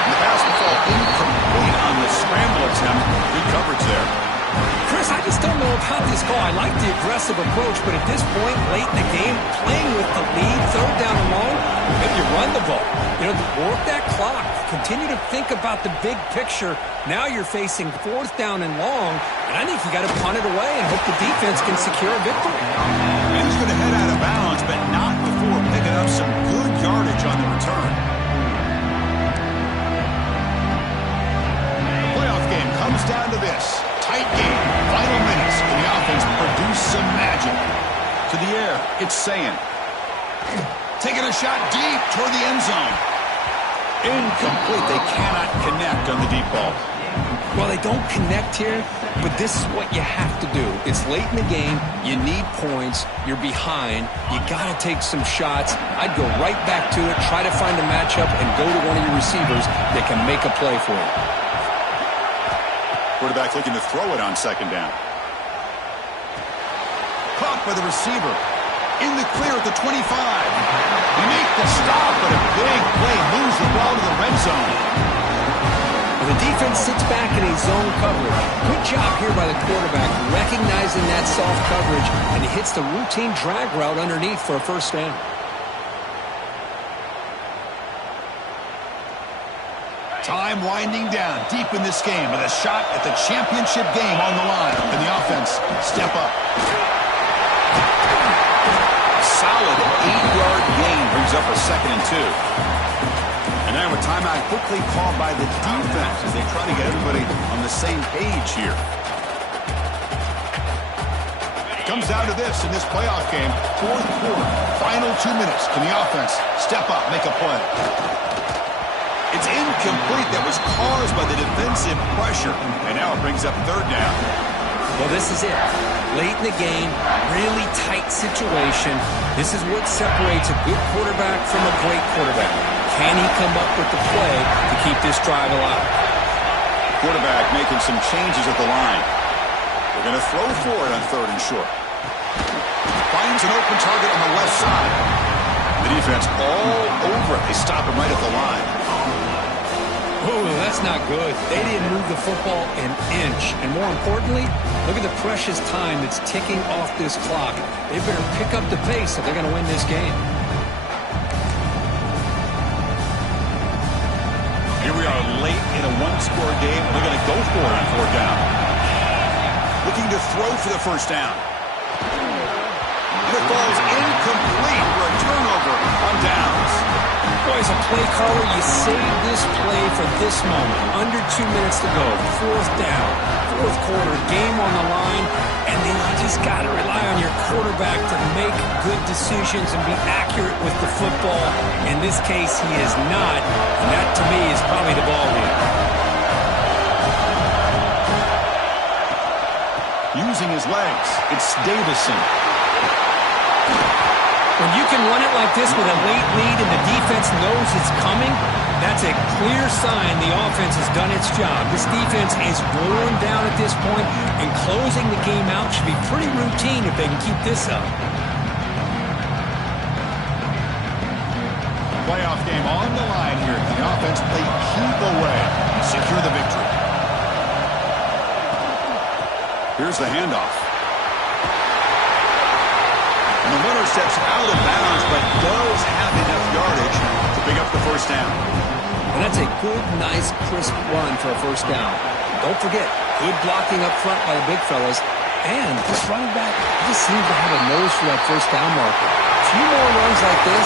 And the pass will fall incomplete on the scramble attempt. Good coverage there. Chris, I just don't know about this call. I like the aggressive approach, but at this point, late in the game, playing with the lead, third down and long, maybe you run the ball. You know, work that clock. Continue to think about the big picture. Now you're facing 4th down and long, and I think you got to punt it away and hope the defense can secure a victory. And he's going to head out of bounds, but not before picking up some good yardage on the return. The playoff game comes down to this. Tight game. Final minutes. Can the offense produce some magic? To the air, it's Sayin. Taking a shot deep toward the end zone. Incomplete. They cannot connect on the deep ball. Well, they don't connect here, but this is what you have to do. It's late in the game. You need points. You're behind. You got to take some shots. I'd go right back to it, try to find a matchup, and go to one of your receivers that can make a play for you. Quarterback looking to throw it on 2nd down. Caught by the receiver. In the clear at the 25. He makes the stop, but a big play moves the ball to the red zone. And the defense sits back in a zone coverage. Good job here by the quarterback, recognizing that soft coverage, and he hits the routine drag route underneath for a 1st down. Time winding down deep in this game with a shot at the championship game on the line. And the offense step up. Solid 8-yard gain brings up a 2nd and 2. And now a timeout quickly called by the defense as they try to get everybody on the same page here. Comes down to this in this playoff game. 4th quarter, final 2 minutes. Can the offense step up, make a play? It's incomplete. That was caused by the defensive pressure. And now it brings up 3rd down. Well, this is it. Late in the game, really tight situation. This is what separates a good quarterback from a great quarterback. Can he come up with the play to keep this drive alive? Quarterback making some changes at the line. They're going to throw for it on 3rd and short. Finds an open target on the left side. The defense all over it. They stop him right at the line. Oh, that's not good. They didn't move the football an inch. And more importantly, look at the precious time that's ticking off this clock. They better pick up the pace if they're going to win this game. Here we are late in a 1-score game. They're going to go for it on 4th down. Looking to throw for the 1st down. And it falls incomplete for a turnover on downs. Boy, as a play caller, you save this play for this moment. Under 2 minutes to go. 4th down. 4th quarter. Game on the line. And then you just got to rely on your quarterback to make good decisions and be accurate with the football. In this case, he is not. And that, to me, is probably the ball game. Using his legs, it's Davison. When you can run it like this with a late lead and the defense knows it's coming, that's a clear sign the offense has done its job. This defense is worn down at this point, and closing the game out should be pretty routine if they can keep this up. Playoff game on the line here. The offense played keep away and secure the victory. Here's the handoff. And the runner steps out of bounds, but does have enough yardage to pick up the 1st down. And that's a good, nice, crisp run for a 1st down. Don't forget, good blocking up front by the big fellas. And this running back just seems to have a nose for that 1st down marker. A few more runs like this,